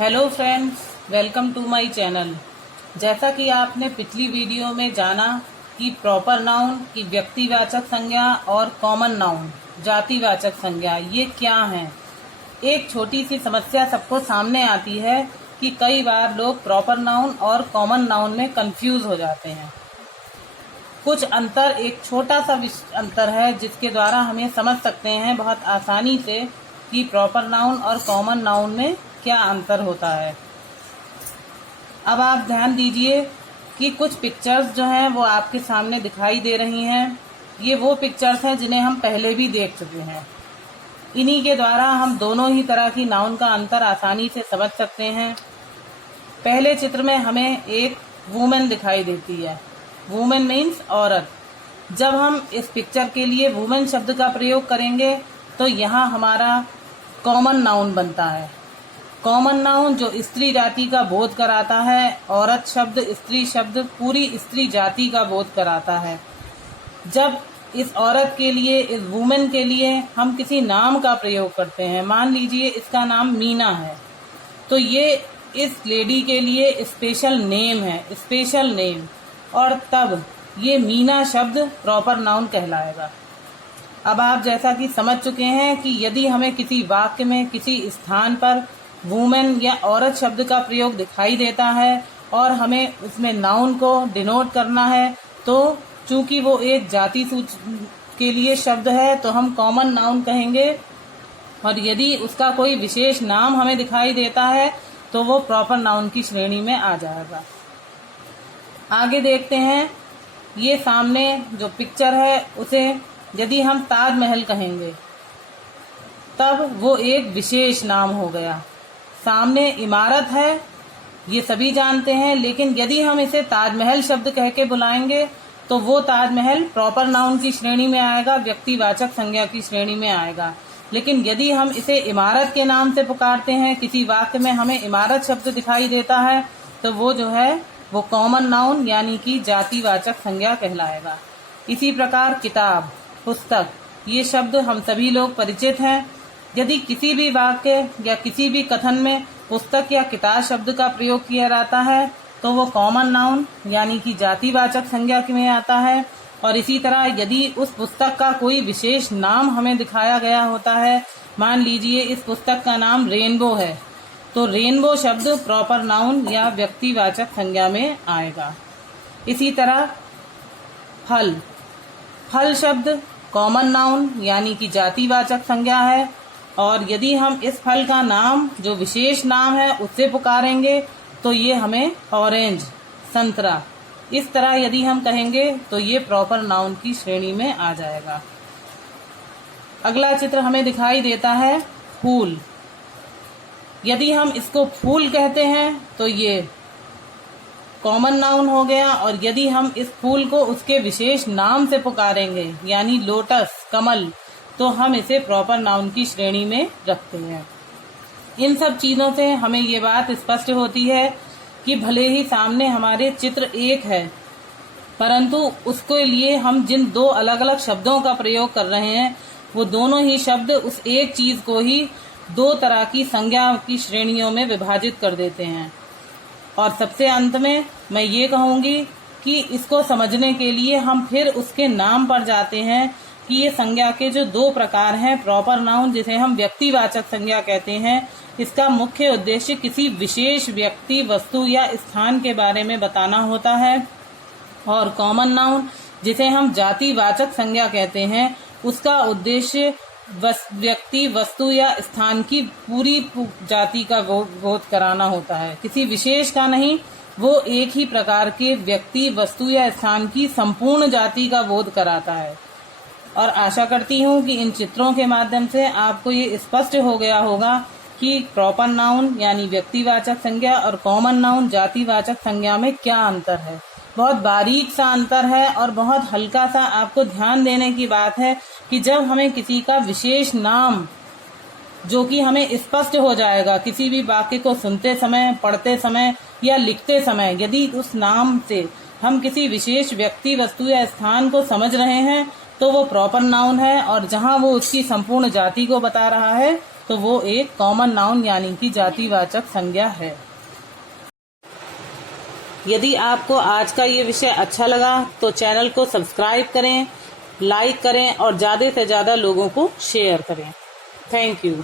Hello friends, welcome to my channel. जैसा कि आपने पिछली वीडियो में जाना कि प्रॉपर नाउन की व्यक्तिवाचक संज्ञा और कॉमन नाउन जातिवाचक संज्ञा ये क्या हैं। एक छोटी सी समस्या सबको सामने आती है कि कई बार लोग प्रॉपर नाउन और कॉमन नाउन में कंफ्यूज हो जाते हैं। कुछ अंतर, एक छोटा सा अंतर है जिसके द्वारा हमें समझ सकते हैं बहुत आसानी से कि प्रॉपर नाउन और कॉमन नाउन में क्या अंतर होता है। अब आप ध्यान दीजिए कि कुछ पिक्चर्स जो हैं वो आपके सामने दिखाई दे रही हैं। ये वो पिक्चर्स हैं जिन्हें हम पहले भी देख चुके हैं। इन्हीं के द्वारा हम दोनों ही तरह की नाउन का अंतर आसानी से समझ सकते हैं। पहले चित्र में हमें एक वुमेन दिखाई देती है। वुमेन मीन्स औरत। जब हम इस पिक्चर के लिए वुमेन शब्द का प्रयोग करेंगे तो यहाँ हमारा कॉमन नाउन बनता है। कॉमन नाउन जो स्त्री जाति का बोध कराता है। औरत शब्द, स्त्री शब्द पूरी स्त्री जाति का बोध कराता है। जब इस औरत के लिए, इस वुमेन के लिए हम किसी नाम का प्रयोग करते हैं, मान लीजिए इसका नाम मीना है, तो ये इस लेडी के लिए स्पेशल नेम है, स्पेशल नेम, और तब ये मीना शब्द प्रॉपर नाउन कहलाएगा। अब आप जैसा कि समझ चुके हैं कि यदि हमें किसी वाक्य में किसी स्थान पर वुमेन या औरत शब्द का प्रयोग दिखाई देता है और हमें उसमें नाउन को डिनोट करना है, तो चूंकि वो एक जाति के लिए शब्द है तो हम कॉमन नाउन कहेंगे, और यदि उसका कोई विशेष नाम हमें दिखाई देता है तो वो प्रॉपर नाउन की श्रेणी में आ जाएगा। आगे देखते हैं। ये सामने जो पिक्चर है उसे यदि हम ताजमहल कहेंगे तब वो एक विशेष नाम हो गया। सामने इमारत है, ये सभी जानते हैं, लेकिन यदि हम इसे ताजमहल शब्द कह के बुलाएंगे तो वो ताजमहल प्रॉपर नाउन की श्रेणी में आएगा, व्यक्तिवाचक संज्ञा की श्रेणी में आएगा। लेकिन यदि हम इसे इमारत के नाम से पुकारते हैं, किसी वाक्य में हमें इमारत शब्द दिखाई देता है, तो वो जो है वो कॉमन नाउन यानी कि जातिवाचक संज्ञा कहलाएगा। इसी प्रकार किताब, पुस्तक, ये शब्द हम सभी लोग परिचित हैं। यदि किसी भी वाक्य या किसी भी कथन में पुस्तक या किताब शब्द का प्रयोग किया जाता है तो वो कॉमन नाउन यानी कि जातिवाचक संज्ञा में आता है। और इसी तरह यदि उस पुस्तक का कोई विशेष नाम हमें दिखाया गया होता है, मान लीजिए इस पुस्तक का नाम रेनबो है, तो रेनबो शब्द प्रॉपर नाउन या व्यक्तिवाचक संज्ञा में आएगा। इसी तरह फल, फल शब्द कॉमन नाउन यानी कि जातिवाचक संज्ञा है, और यदि हम इस फल का नाम जो विशेष नाम है उससे पुकारेंगे तो ये हमें ऑरेंज, संतरा, इस तरह यदि हम कहेंगे तो ये प्रॉपर नाउन की श्रेणी में आ जाएगा। अगला चित्र हमें दिखाई देता है फूल। यदि हम इसको फूल कहते हैं तो ये कॉमन नाउन हो गया, और यदि हम इस फूल को उसके विशेष नाम से पुकारेंगे यानी लोटस, कमल, तो हम इसे प्रॉपर नाउन की श्रेणी में रखते हैं। इन सब चीजों से हमें ये बात स्पष्ट होती है कि भले ही सामने हमारे चित्र एक है, परंतु उसके लिए हम जिन दो अलग अलग शब्दों का प्रयोग कर रहे हैं वो दोनों ही शब्द उस एक चीज को ही दो तरह की संज्ञा की श्रेणियों में विभाजित कर देते हैं। और सबसे अंत में मैं ये कहूंगी कि इसको समझने के लिए हम फिर उसके नाम पर जाते हैं कि ये संज्ञा के जो दो प्रकार हैं, प्रॉपर नाउन जिसे हम व्यक्तिवाचक संज्ञा कहते हैं, इसका मुख्य उद्देश्य किसी विशेष व्यक्ति, वस्तु या स्थान के बारे में बताना होता है, और कॉमन नाउन जिसे हम जातिवाचक संज्ञा कहते हैं उसका उद्देश्य व्यक्ति, वस्तु या स्थान की पूरी जाति का बोध कराना होता है, किसी विशेष का नहीं। वो एक ही प्रकार के व्यक्ति, वस्तु या स्थान की संपूर्ण जाति का बोध कराता है। और आशा करती हूँ कि इन चित्रों के माध्यम से आपको ये स्पष्ट हो गया होगा कि प्रॉपर नाउन यानी व्यक्तिवाचक संज्ञा और कॉमन नाउन जातिवाचक संज्ञा में क्या अंतर है। बहुत बारीक सा अंतर है और बहुत हल्का सा आपको ध्यान देने की बात है कि जब हमें किसी का विशेष नाम जो कि हमें स्पष्ट हो जाएगा किसी भी वाक्य को सुनते समय, पढ़ते समय या लिखते समय, यदि उस नाम से हम किसी विशेष व्यक्ति, वस्तु या स्थान को समझ रहे हैं तो वो प्रॉपर नाउन है, और जहाँ वो उसकी संपूर्ण जाति को बता रहा है तो वो एक कॉमन नाउन यानी कि जातिवाचक संज्ञा है। यदि आपको आज का ये विषय अच्छा लगा तो चैनल को सब्सक्राइब करें, लाइक करें और ज़्यादा से ज़्यादा लोगों को शेयर करें। Thank you.